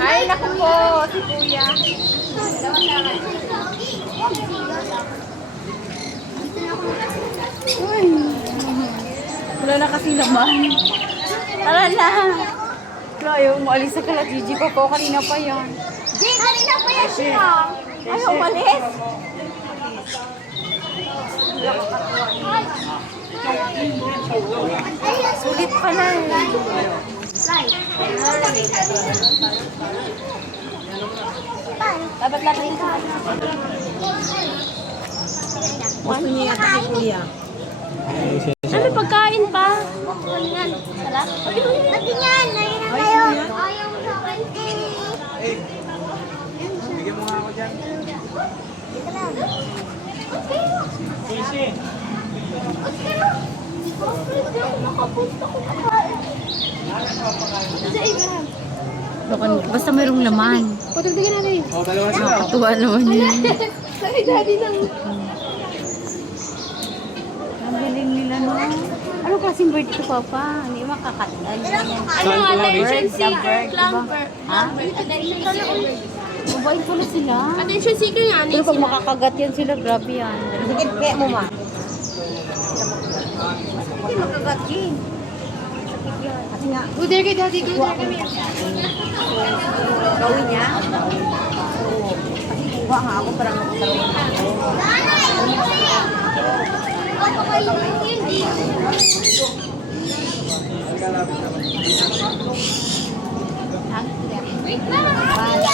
Ay, naku po, si Kuya. Uy. Wala na kasi laman. Tara na. Wala, ayaw umalis sa kala Gigi ko po. Kanina pa yan. Di, kanina pa yan siya. Ay, umalis. Sulit pala eh. Dapat natin ka. Gusto niya yata ni Kuya. Ano pagkain pa? Yan. Sarap. Pati yan. Ayun na kayo. Ayaw sa akin. Bigyan mo nga ako dyan. Ito lang. Sisi. Nakapunta ko kakain. Sa Abraham. Basta mayroong laman. Patagdagan natin. O, dalawa sila. Nakakatuwa naman yun. Ay, daddy lang. Ang galing nila no. Ano klaseng bird ito, Papa? Hindi makakatan. Ano, attention seeker, plumper. Ha? Mabait pala sila. Attention seeker nga. Pero pag makakagat yan sila, grabe yan. Sige, kaya mo ma. Hindi makagat yan. Kasi nga, Go there kay daddy. Go there kami. gawin niya. Kasi kuha nga ako parang magkaroon. Wait lang.